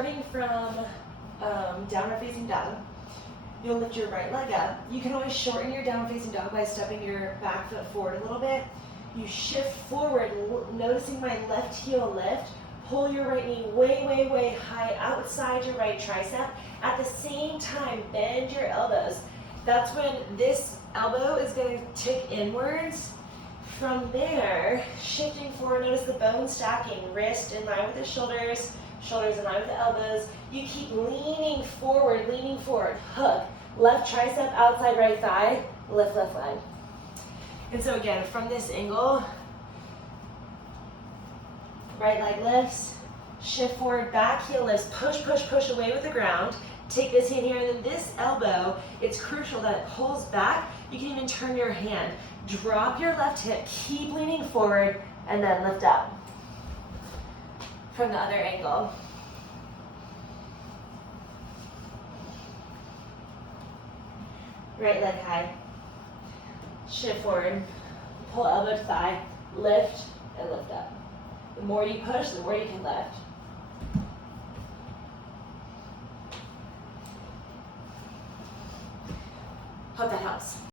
starting from downward facing dog, you'll lift your right leg up. You can always shorten your downward facing dog by stepping your back foot forward a little bit. You shift forward, noticing my left heel lift. Pull your right knee way, way, way high outside your right tricep. At the same time, bend your elbows. That's when this elbow is going to tick inwards. From there, shifting forward, notice the bone stacking. Wrist in line with the shoulders, shoulders in line with the elbows. You keep leaning forward, hook. Left tricep, outside right thigh, lift left leg. And so again, from this angle, right leg lifts, shift forward, back heel lifts, push, push, push away with the ground. Take this hand here, and then this elbow, it's crucial that it pulls back. You can even turn your hand. Drop your left hip, keep leaning forward, and then lift up. From the other angle. Right leg high. Shift forward, pull elbow to thigh, lift, and lift up. The more you push, the more you can lift. Hope that helps.